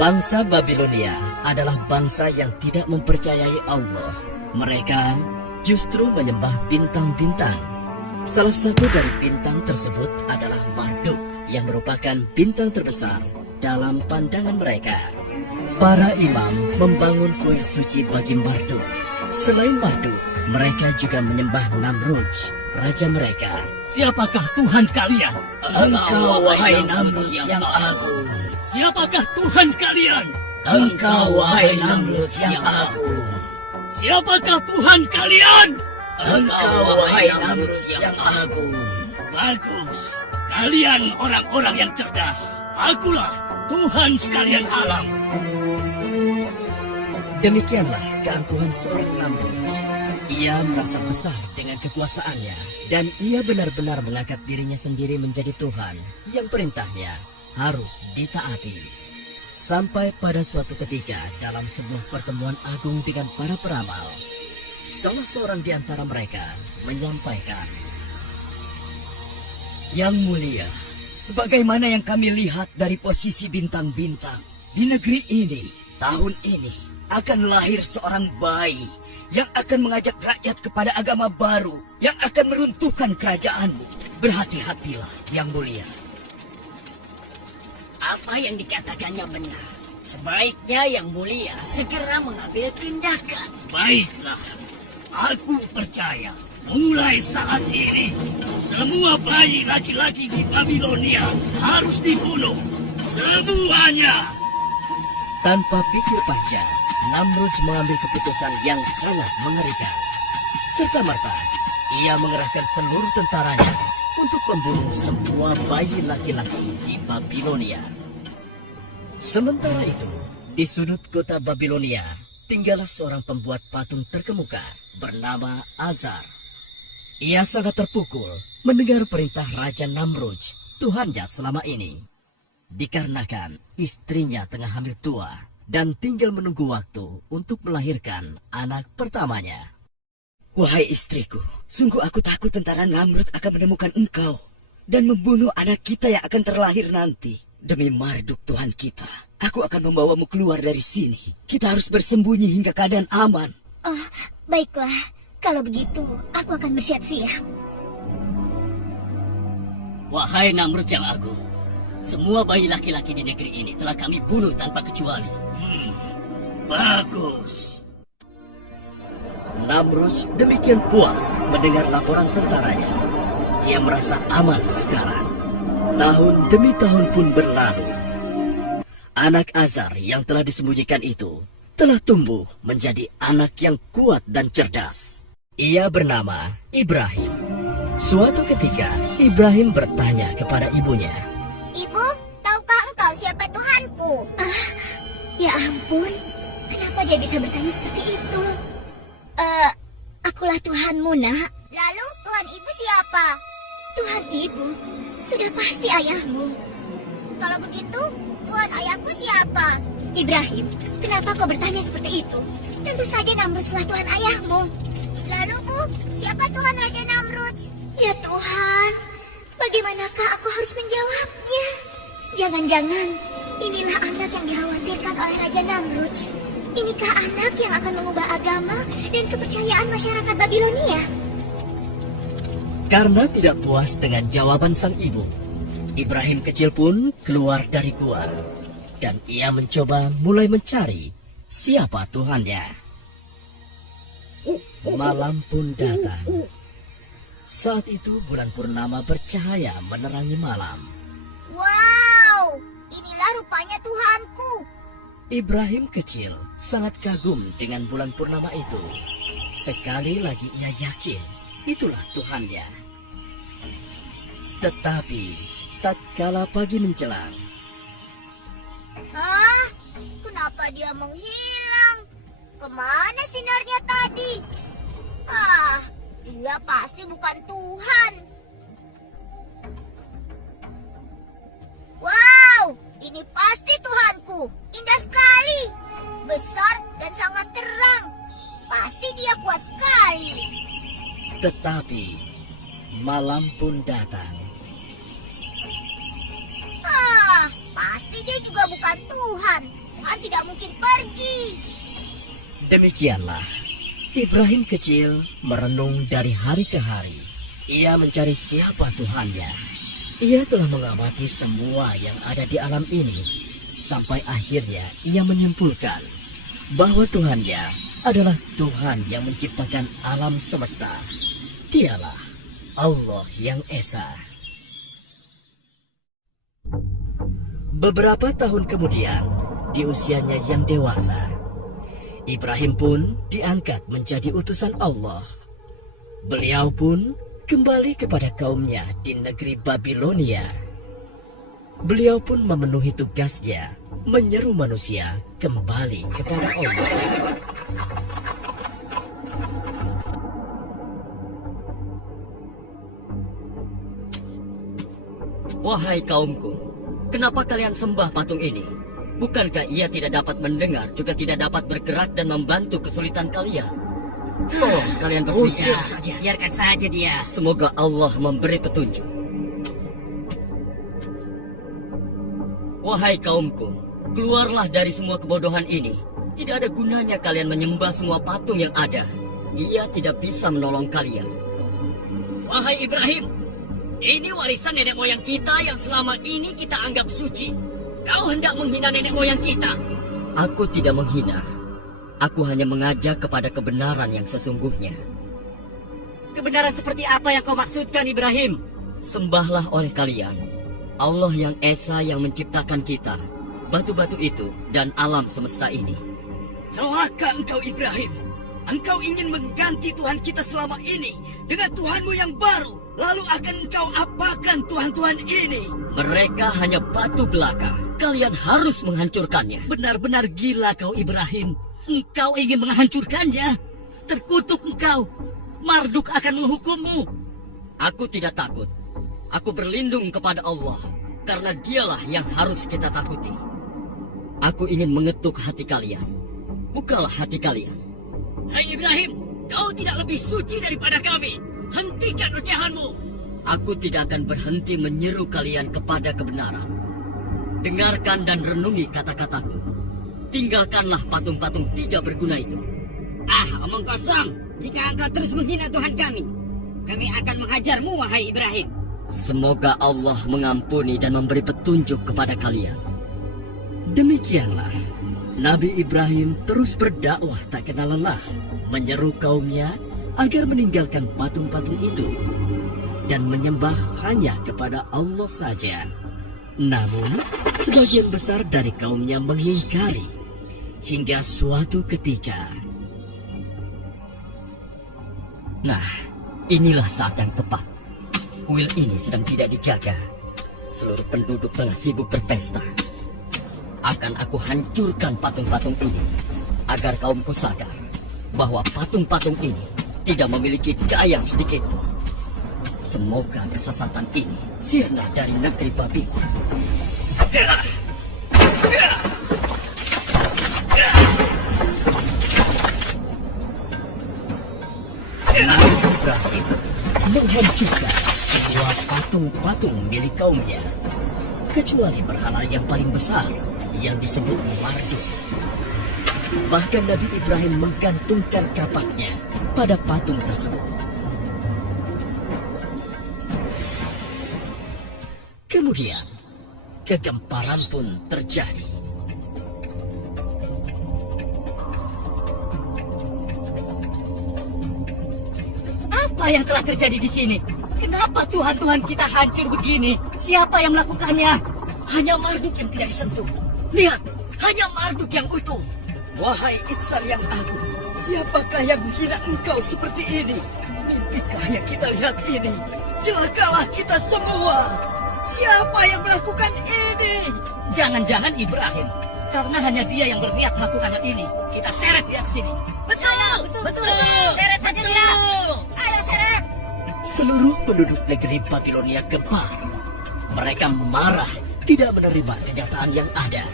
Bangsa Babilonia adalah bangsa yang tidak mempercayai Allah. Mereka justru menyembah bintang-bintang. Salah satu dari bintang tersebut adalah Marduk, yang merupakan bintang terbesar dalam pandangan mereka. Para imam membangun kuil suci bagi Marduk. Selain Marduk, mereka juga menyembah Namrudz, raja mereka. Siapakah Tuhan kalian? Engkau, wahai Namrudz yang agung. Siapakah Tuhan kalian? Engkau, wahai Namrudz yang agung. Siapakah Tuhan kalian? Engkau, wahai Namrudz yang agung. Bagus. Kalian orang-orang yang cerdas. Akulah Tuhan sekalian alam. Demikianlah keangkuhan seorang Namrudz. Ia merasa besar dengan kekuasaannya, dan ia benar-benar mengangkat dirinya sendiri menjadi Tuhan yang perintahnya harus ditaati. Sampai pada suatu ketika dalam sebuah pertemuan agung dengan para peramal, salah seorang di antara mereka menyampaikan, Yang mulia, sebagaimana yang kami lihat dari posisi bintang-bintang, di negeri ini, tahun ini, akan lahir seorang bayi yang akan mengajak rakyat kepada agama baru yang akan meruntuhkan kerajaanmu. Berhati-hatilah, Yang mulia. Apa yang dikatakannya benar. Sebaiknya Yang Mulia segera mengambil tindakan. Baiklah. Aku percaya. Mulai saat ini, semua bayi laki-laki di Babilonia harus dibunuh. Semuanya. tanpa pikir panjang, Namrudz mengambil keputusan yang sangat mengerikan. Serta-merta, ia mengerahkan seluruh tentaranya untuk membunuh semua bayi laki-laki di Babilonia. Sementara itu, di sudut kota Babilonia, tinggallah seorang pembuat patung terkemuka bernama Azar. Ia sangat terpukul mendengar perintah Raja Namrudz, Tuhannya selama ini. Dikarenakan istrinya tengah hamil tua dan tinggal menunggu waktu untuk melahirkan anak pertamanya. Wahai istriku, sungguh aku takut tentara Namrudz akan menemukan engkau dan membunuh anak kita yang akan terlahir nanti. Demi Marduk Tuhan kita, aku akan membawamu keluar dari sini. Kita harus bersembunyi hingga keadaan aman. Oh, baiklah. Kalau begitu, aku akan bersiap-siap. Wahai Namrudz yang agung, semua bayi laki-laki di negeri ini telah kami bunuh tanpa kecuali. Bagus. Namrudz demikian puas mendengar laporan tentaranya. Dia merasa aman sekarang. Tahun demi tahun pun berlalu. Anak Azar yang telah disembunyikan itu telah tumbuh menjadi anak yang kuat dan cerdas. Ia bernama Ibrahim. Suatu ketika, Ibrahim bertanya kepada ibunya, Ibu, tahukah engkau siapa Tuhanku? Ya ampun, kenapa dia bisa bertanya seperti itu? Akulah Tuhanmu, nak. Lalu Tuhan ibu siapa? Tuhan ibu, sudah pasti ayahmu. Kalau begitu, Tuhan ayahku siapa? Ibrahim, kenapa kau bertanya seperti itu? Tentu saja Namrudzlah Tuhan ayahmu. Lalu Bu, siapa Tuhan Raja Namrudz? Ya Tuhan, bagaimanakah aku harus menjawabnya? Jangan-jangan inilah anak yang dikhawatirkan oleh Raja Namrudz. Inikah anak yang akan mengubah agama dan kepercayaan masyarakat Babilonia? karena tidak puas dengan jawaban sang ibu, Ibrahim kecil pun keluar dari gua dan ia mencoba mulai mencari siapa Tuhannya. Malam pun datang. Saat itu bulan purnama bercahaya menerangi malam. Wow, inilah rupanya Tuhanku. Ibrahim kecil sangat kagum dengan bulan purnama itu. Sekali lagi ia yakin itulah Tuhannya. Tetapi tatkala pagi menjelang, Kenapa dia menghilang? Kemana sinarnya tadi? Dia pasti bukan Tuhan. Wow, ini pasti Tuhanku. Indah sekali. Besar dan sangat terang. Pasti dia kuat sekali. tetapi malam pun datang. Pasti dia juga bukan Tuhan. Tuhan tidak mungkin pergi. Demikianlah, Ibrahim kecil merenung dari hari ke hari. Ia mencari siapa Tuhannya. Ia telah mengamati semua yang ada di alam ini. Sampai akhirnya ia menyimpulkan bahwa Tuhannya adalah Tuhan yang menciptakan alam semesta. Dialah Allah yang Esa. Beberapa tahun kemudian, di usianya yang dewasa, Ibrahim pun diangkat menjadi utusan Allah. Beliau pun kembali kepada kaumnya di negeri Babilonia. Beliau pun memenuhi tugasnya, menyeru manusia kembali kepada Allah. Wahai kaumku, kenapa kalian sembah patung ini? Bukankah ia tidak dapat mendengar, juga tidak dapat bergerak dan membantu kesulitan kalian? Tolong kalian Usir berpikir. saja, biarkan saja dia. Semoga Allah memberi petunjuk. Wahai kaumku, keluarlah dari semua kebodohan ini. Tidak ada gunanya kalian menyembah semua patung yang ada. Ia tidak bisa menolong kalian. Wahai Ibrahim, ini warisan nenek moyang kita yang selama ini kita anggap suci. Kau hendak menghina nenek moyang kita. Aku tidak menghina. Aku hanya mengajak kepada kebenaran yang sesungguhnya. Kebenaran seperti apa yang kau maksudkan, Ibrahim? Sembahlah oleh kalian Allah yang Esa yang menciptakan kita, batu-batu itu, dan alam semesta ini. Celaka engkau Ibrahim. Engkau ingin mengganti Tuhan kita selama ini dengan Tuhanmu yang baru. Lalu akan engkau apakan Tuhan-Tuhan ini? Mereka hanya batu belaka. Kalian harus menghancurkannya. Benar-benar gila kau, Ibrahim. Engkau ingin menghancurkannya. Terkutuk engkau. Marduk akan menghukummu. Aku tidak takut. Aku berlindung kepada Allah, karena dialah yang harus kita takuti. Aku ingin mengetuk hati kalian. Bukalah hati kalian. Hai Ibrahim, kau tidak lebih suci daripada kami. Hentikan ocehanmu. Aku tidak akan berhenti menyeru kalian kepada kebenaran. Dengarkan dan renungi kata-kataku. Tinggalkanlah patung-patung tidak berguna itu. Omong kosong. Jika engkau terus menghina Tuhan kami akan menghajarmu, wahai Ibrahim. Semoga Allah mengampuni dan memberi petunjuk kepada kalian. Demikianlah, Nabi Ibrahim terus berdakwah tak kenal lelah, menyeru kaumnya agar meninggalkan patung-patung itu dan menyembah hanya kepada Allah saja. Namun, sebagian besar dari kaumnya mengingkari hingga suatu ketika. Nah, inilah saat yang tepat. Kuil ini sedang tidak dijaga. Seluruh penduduk tengah sibuk berpesta. Akan aku hancurkan patung-patung ini agar kaumku sadar bahwa patung-patung ini tidak memiliki daya sedikit pun. Semoga kesesatan ini sirna dari negeri babi. Nabi Ibrahim menghancurkan semua patung-patung milik kaumnya, kecuali berhala yang paling besar yang disebut Marduk. Bahkan Nabi Ibrahim menggantungkan kapaknya pada patung tersebut. Kemudian, kegemparan pun terjadi. Apa yang telah terjadi di sini? Kenapa Tuhan-Tuhan kita hancur begini? Siapa yang melakukannya? Hanya Marduk yang tidak disentuh. Lihat, hanya Marduk yang utuh. Wahai Itzar yang agung, siapakah yang menghina engkau seperti ini? Mimpikah yang kita lihat ini? Celakalah kita semua. Siapa yang melakukan ini? Jangan-jangan Ibrahim. Karena hanya dia yang berniat melakukan hal ini. Kita seret dia ke sini. Betul. Seret saja dia. Ayo seret. Seluruh penduduk negeri Babilonia gempar. Mereka marah, tidak menerima kenyataan yang ada.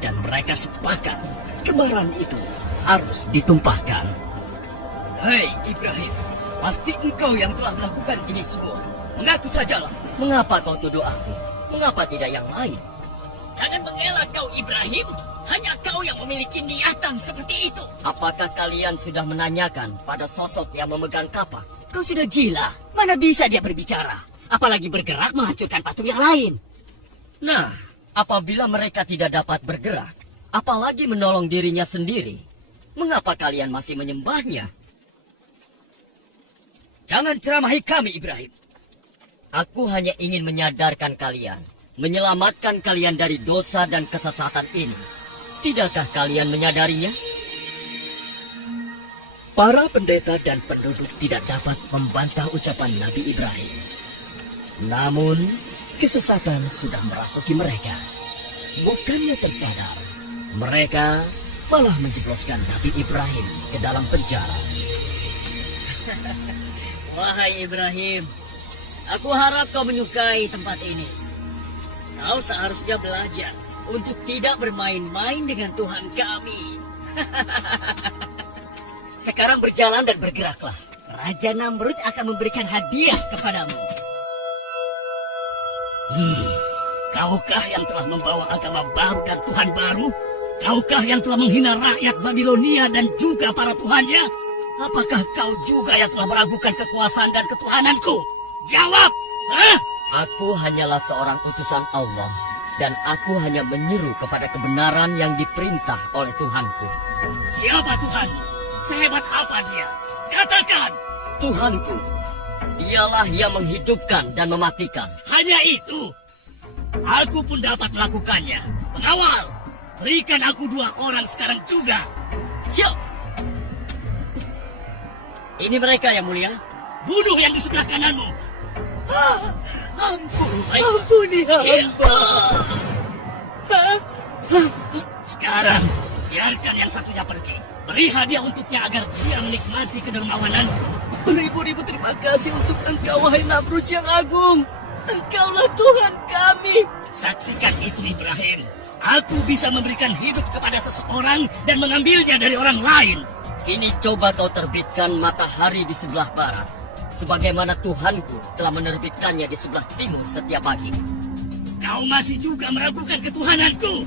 Dan mereka sepakat kemarahan itu harus ditumpahkan. Hei Ibrahim, pasti engkau yang telah melakukan ini semua. Mengaku sajalah. Mengapa kau tuduh aku? Mengapa tidak yang lain? Jangan mengelak kau Ibrahim. Hanya kau yang memiliki niatan seperti itu. Apakah kalian sudah menanyakan pada sosok yang memegang kapak? Kau sudah gila. Mana bisa dia berbicara? Apalagi bergerak menghancurkan patung yang lain. Nah, apabila mereka tidak dapat bergerak, apalagi menolong dirinya sendiri, mengapa kalian masih menyembahnya? Jangan ceramahi kami, Ibrahim. Aku hanya ingin menyadarkan kalian, menyelamatkan kalian dari dosa dan kesesatan ini. Tidakkah kalian menyadarinya? Para pendeta dan penduduk tidak dapat membantah ucapan Nabi Ibrahim. Namun, kesesatan sudah merasuki mereka. Bukannya tersadar, mereka malah menjebloskan Nabi Ibrahim ke dalam penjara. Wahai Ibrahim, aku harap kau menyukai tempat ini. Kau seharusnya belajar untuk tidak bermain-main dengan Tuhan kami. Sekarang berjalan dan bergeraklah. Raja Namrud akan memberikan hadiah kepadamu. Kaukah yang telah membawa agama baru dan Tuhan baru? Kaukah yang telah menghina rakyat Babilonia dan juga para tuhannya? Apakah kau juga yang telah meragukan kekuasaan dan ketuhananku? Jawab! Hah? Aku hanyalah seorang utusan Allah, dan aku hanya menyeru kepada kebenaran yang diperintah oleh Tuhanku. Siapa Tuhanmu? Sehebat apa dia? Katakan! Tuhanku, dialah yang menghidupkan dan mematikan. Hanya itu? Aku pun dapat melakukannya. Pengawal, berikan aku 2 orang sekarang juga. Siap. Ini mereka yang mulia. Bunuh yang di sebelah kananmu. Ampuni hamba. Sekarang, biarkan yang satunya pergi. Beri hadiah untuknya agar dia menikmati kedermawananku. Beribu-ribu terima kasih untuk engkau, wahai Namrud yang agung. Engkaulah Tuhan kami. Saksikan itu, Ibrahim. Aku bisa memberikan hidup kepada seseorang dan mengambilnya dari orang lain. Ini coba kau terbitkan matahari di sebelah barat, sebagaimana Tuhanku telah menerbitkannya di sebelah timur setiap pagi. Kau masih juga meragukan ketuhananku.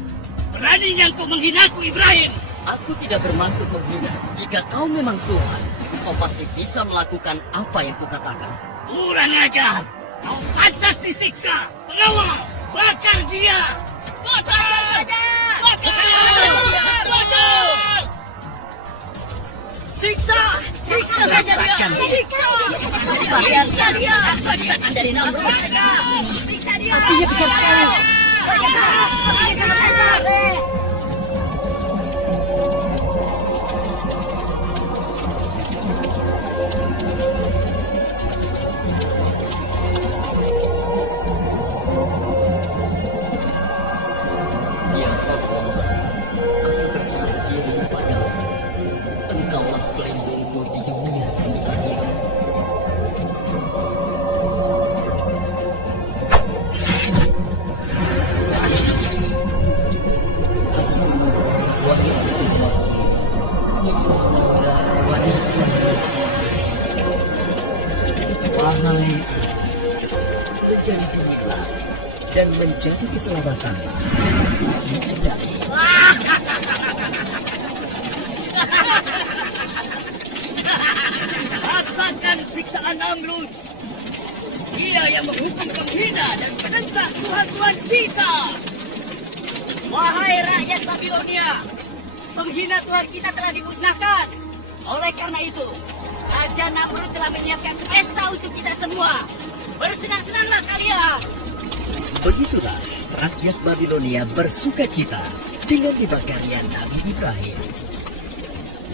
Beraninya kau menghinaku, Ibrahim. Aku tidak bermaksud menghina. Jika kau memang Tuhan, kau pasti bisa melakukan apa yang kukatakan. Kurang ajar. Kau pantas disiksa. Pengawal, bakar dia. Bakar! Bakar! Siksa! Siksa saja dia! Siksa dia! Saksikan dari Namrud. Siksa dia! Apinya besar sekali. Ya Allah, aku berserah diri kepadamu. Engkaulah pelindungku di dunia dan di akhirat. Hasbunallah wa ni'mal wakil. Ni'mal maula wa ni'mal nasir. Wahai, menjadi dinginlah dan menjadi keselamatanlah. Nabi Ibrahim. Rasakan siksaan Namrud. Dia yang menghukum penghina dan penentang Tuhan-Tuhan kita. Wahai rakyat Babilonia, penghina Tuhan kita telah dimusnahkan. Oleh karena itu, Raja Namrud telah menyiapkan pesta untuk kita semua. Bersenang-senanglah kalian. Begitulah rakyat Babilonia bersuka cita dengan dibakarnya Nabi Ibrahim.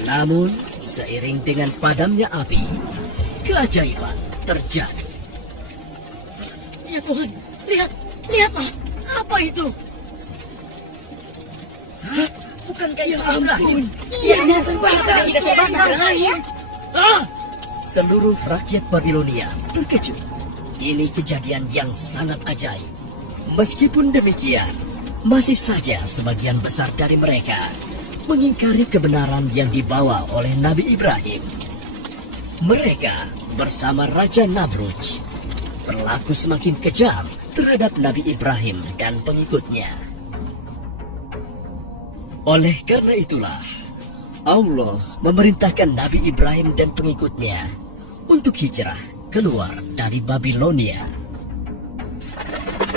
Namun, seiring dengan padamnya api, keajaiban terjadi. Ya Tuhan, lihatlah. Apa itu? Hah? Bukankah itu Ibrahim? Ia terbakar. Tidak terbakar. Ah! Seluruh rakyat Babilonia terkejut. Ini kejadian yang sangat ajaib. Meskipun demikian, masih saja sebagian besar dari mereka mengingkari kebenaran yang dibawa oleh Nabi Ibrahim. Mereka bersama Raja Namrud berlaku semakin kejam terhadap Nabi Ibrahim dan pengikutnya. Oleh karena itulah, Allah memerintahkan Nabi Ibrahim dan pengikutnya untuk hijrah keluar dari Babilonia.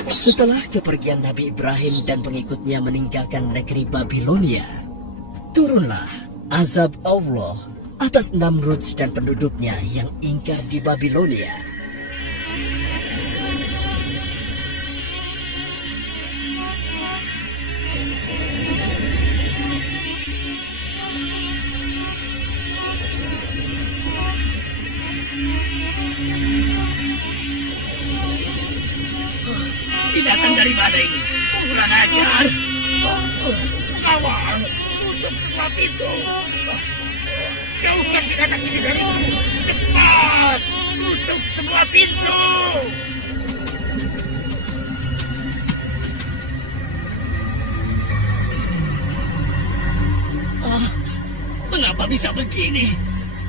Setelah kepergian Nabi Ibrahim dan pengikutnya meninggalkan negeri Babilonia, turunlah azab Allah atas Namrud dan penduduknya yang ingkar di Babilonia. Binatang dari mana ini? Kurang ajar. Awal, tutup semua pintu. Jauhkan binatang ini dariku. Cepat, tutup semua pintu. Mengapa bisa begini?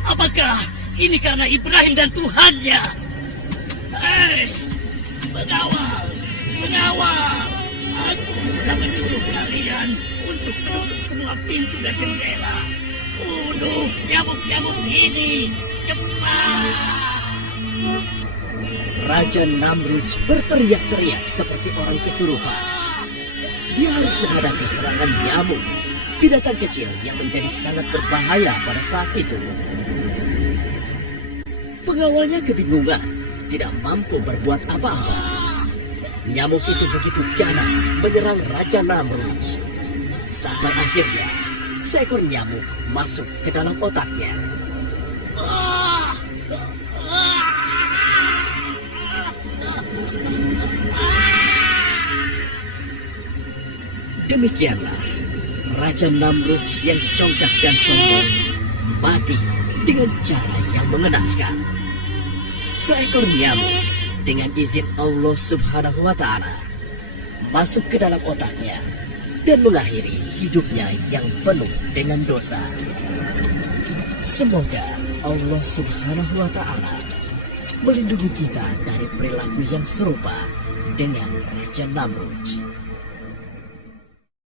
Apakah ini karena Ibrahim dan Tuhannya? Hei, pengawal, pengawal! Aku sudah menyuruh kalian untuk menutup semua pintu dan jendela. Bunuh nyamuk-nyamuk ini, cepat! Raja Namrud berteriak-teriak seperti orang kesurupan. Dia harus menghadapi serangan nyamuk, binatang kecil yang menjadi sangat berbahaya pada saat itu. Pengawalnya kebingungan, tidak mampu berbuat apa-apa. Nyamuk itu begitu ganas menyerang Raja Namrud. Sampai akhirnya, seekor nyamuk masuk ke dalam otaknya. Demikianlah, Raja Namrud yang congkak dan sombong mati dengan cara yang mengenaskan. Seekor nyamuk dengan izin Allah Subhanahu wa Ta'ala masuk ke dalam otaknya dan mengakhiri hidupnya yang penuh dengan dosa. Semoga Allah Subhanahu wa Ta'ala melindungi kita dari perilaku yang serupa dengan Raja Namrud.